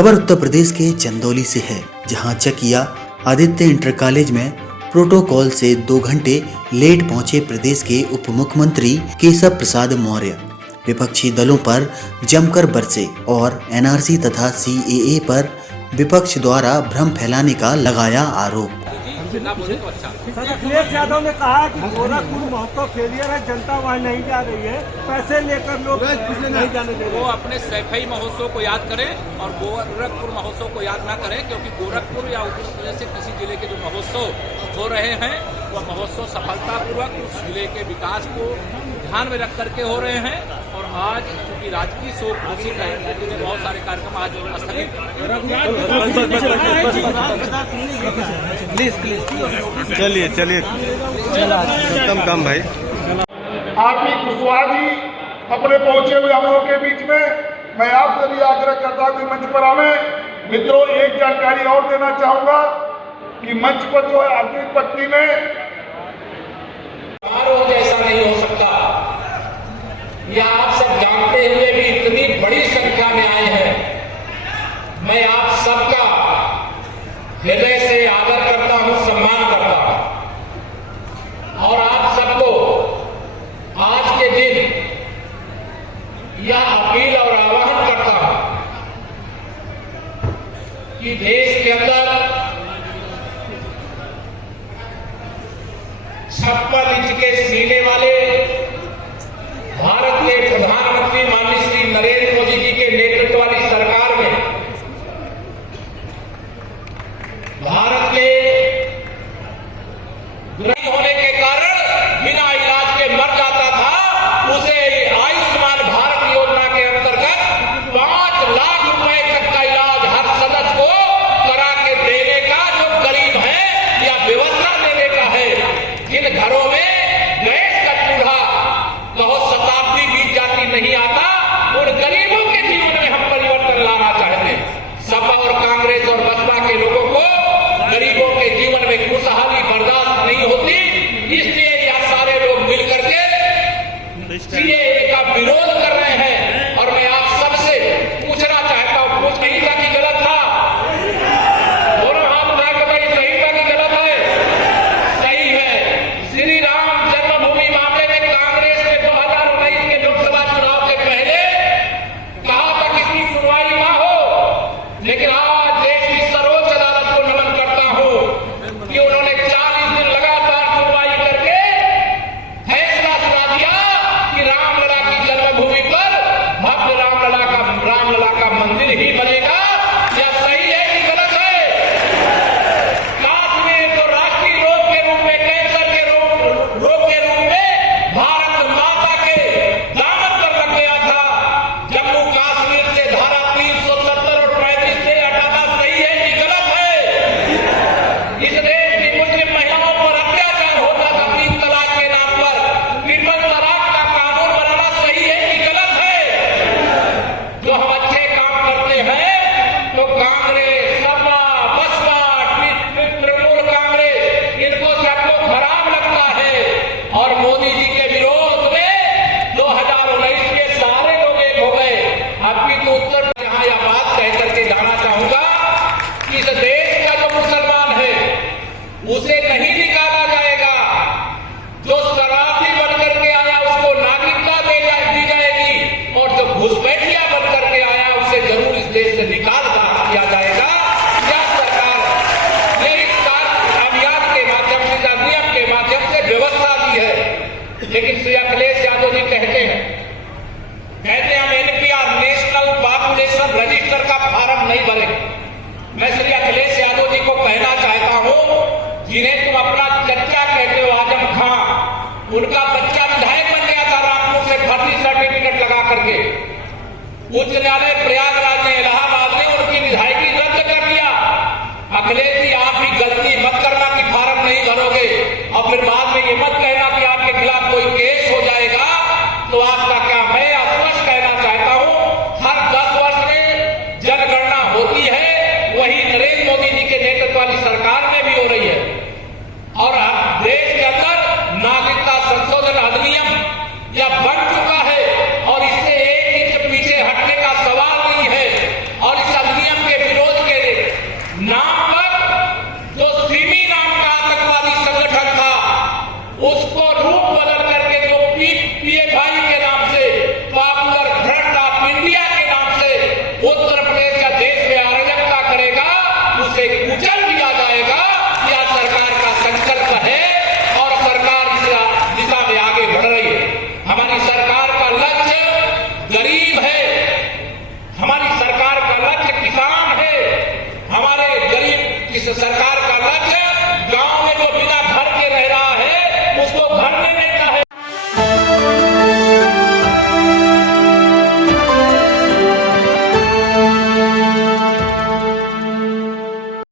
खबर उत्तर प्रदेश के चंदौली से है, जहां चकिया आदित्य इंटर कॉलेज में प्रोटोकॉल से 2 घंटे लेट पहुंचे प्रदेश के उप मुख्यमंत्री केशव प्रसाद मौर्य विपक्षी दलों पर जमकर बरसे और एनआरसी तथा सीएए पर विपक्ष द्वारा भ्रम फैलाने का लगाया आरोप। सर, अखिलेश यादव ने कहा कि गोरखपुर महोत्सव फेलियर है, जनता वहाँ नहीं जा रही है, पैसे लेकर लोग नहीं जाने दे रहे। वो अपने सैफई महोत्सव को याद करें और गोरखपुर महोत्सव को याद ना करें, क्योंकि गोरखपुर या उत्तर प्रदेश से किसी जिले के जो महोत्सव हो रहे हैं वह महोत्सव सफलतापूर्वक उस जिले के विकास को ध्यान में रख करके हो रहे हैं। और आज चूंकि राजकीय शोक घोषित है, इसलिए बहुत सारे कार्यक्रम आज स्थगित। चलिए खत्म काम भाई। आरपी कुशवाहा जी अपने पहुंचे हुए हम लोगों के बीच में, मैं आपसे भी आग्रह करता हूं कि मंच पर आवे। मित्रों, एक जानकारी और देना चाहूंगा कि मंच पर जो है अग्नि पट्टी में ऐसा नहीं हो सकता। यह आप सब जानते हुए भी इतनी बड़ी संख्या में आए हैं। मैं आप सबका हृदय से आदर करता हूं, सम्मान करता हूं और आप सबको आज के दिन यह अपील और आह्वान करता हूं कि देश के अंदर 56 इंच के सीने वाले भारत के प्रधानमंत्री माननीय श्री नरेंद्र मोदी जी के नेतृत्व वाली सरकार में भारत के गरीब होने के कारण बिना इलाज के मर जाता था, उसे आयुष्मान भारत योजना के अंतर्गत 5 लाख रुपए तक का इलाज हर सदस्य को करा के देने का जो गरीब है या व्यवस्था देने का है। जिन घरों में गैस का चूल्हा बहुत शताब्दी बीत जाती नहीं आता, उन गरीबों के जीवन में हम परिवर्तन लाना चाहते हैं। सपा और कांग्रेस और बसपा के लोगों को गरीबों के जीवन में खुशहाली बर्दाश्त नहीं होती, इसलिए यह सारे लोग मिलकर के सीएए का विरोध कर रहे हैं। और मैं आप सबसे पूछना चाहता हूं, कुछ नहीं था कि गलत था? दोनों हाथ उठा के भाई, सही था कि गलत है? सही है। श्री राम जन्मभूमि मामले में कांग्रेस ने 2019 के लोकसभा चुनाव के पहले कहा था कि इसकी सुनवाई ना हो, लेकिन आज देश की सर्वोच्च अदालत को नमन करता हूं कि उन्होंने 40 दिन लगातार सुनवाई करके फैसला सुना दिया कि रामलला की जन्मभूमि पर भव्य रामलला का मंदिर ही बनेगा। यह सही है कि गलत है? काश में तो राष्ट्रीय रोग के रूप में, कैंसर के रोग के रूप में भारत माता के दामन पर लग गया था। जम्मू कश्मीर से धारा 370 और 35 से हटाना सही है कि गलत है? इस देश की मुस्लिम महिलाओं पर अत्याचार होता था 3 तलाक के नाम पर, ट्रिपल तलाक का कानून बनाना सही है कि गलत है? जो हम अच्छे काम करते हैं तो कांग्रेस, सपा, बसपा, तृणमूल कांग्रेस, इनको सबको खराब लगता है। और मोदी जी के विरोध में 2019 के सारे लोग एक हो गए। अभी तो उत्तर जहां यह बात कह करके जाना चाहूंगा कि इस देश का जो मुसलमान है उसे नहीं निकाला जाएगा। जो शराबी बन करके आया उसको नागरिकता दी जाएगी, और जो घुसपैठिया बन करके आया उसे जरूर इस देश से निकाल दिया जाएगा। यह सरकार ने इस अभियान के माध्यम से, अधिनियम के माध्यम से व्यवस्था दी है। लेकिन श्री अखिलेश यादव जी कहते हैं हम एनपीआर, नेशनल पॉपुलेशन रजिस्टर का फॉर्म नहीं भरे। मैं श्री अखिलेश यादव जी को कहना चाहता हूं, जिन्हें तुम अपना चच्चा कहते हो आजम खां, उनका बच्चा विधायक बन गया था रामपुर से फर्जी सर्टिफिकेट लगा करके। उच्च न्यायालय प्रयागराज ने, इलाहाबाद ने उनकी विधायकी रद्द कर दिया। अखिलेश जी, आप भी गलती मत करना कि फॉर्म नहीं भरोगे और फिर बाद में ये मत कहना कि आपके खिलाफ कोई केस हो जाएगा। तो आपका क्या, मैं स्पष्ट कहना चाहता हूं, हर 10 वर्ष में जनगणना होती है, वही नरेंद्र मोदी जी के नेतृत्व वाली सरकार में भी हो रही है। और देश के अंदर नागरिकता संशोधन अधिनियम यह बन चुका है और इससे 1 इंच पीछे हटने का सवाल नहीं है। और इस अधिनियम के सरकार